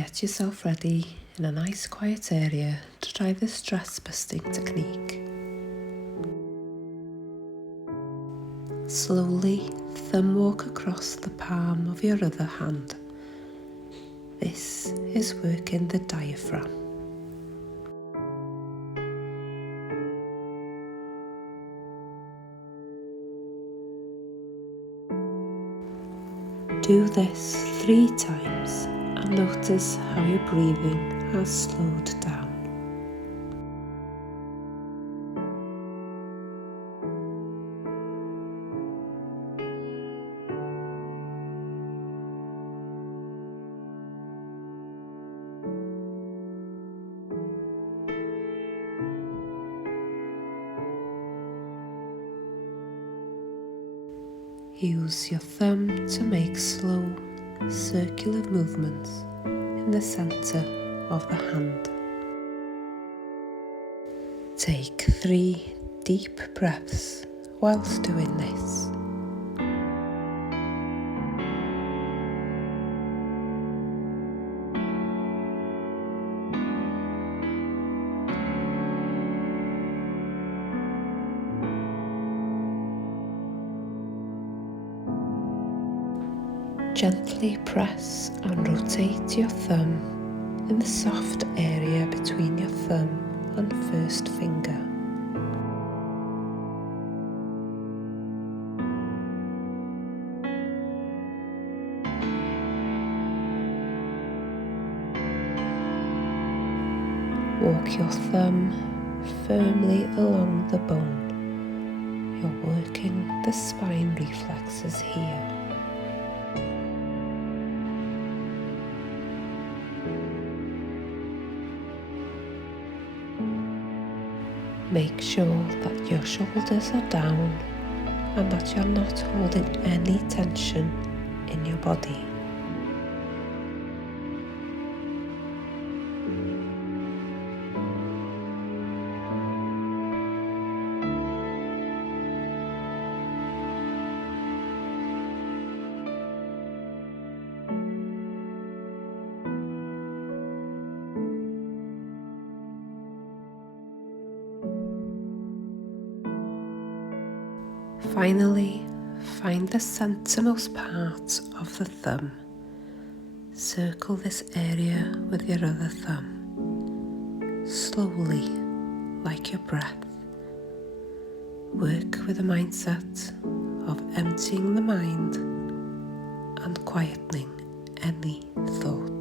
Get yourself ready in a nice quiet area to try this stress busting technique. Slowly thumb walk across the palm of your other hand. This is working the diaphragm. Do this 3 times and notice how your breathing has slowed down. Use your thumb to make slow, circular movements in the centre of the hand. Take 3 deep breaths whilst doing this. Gently press and rotate your thumb in the soft area between your thumb and first finger. Walk your thumb firmly along the bone. You're working the spine reflexes here. Make sure that your shoulders are down and that you're not holding any tension in your body. Finally, find the centremost part of the thumb. Circle this area with your other thumb. Slowly, like your breath. Work with a mindset of emptying the mind and quietening any thoughts.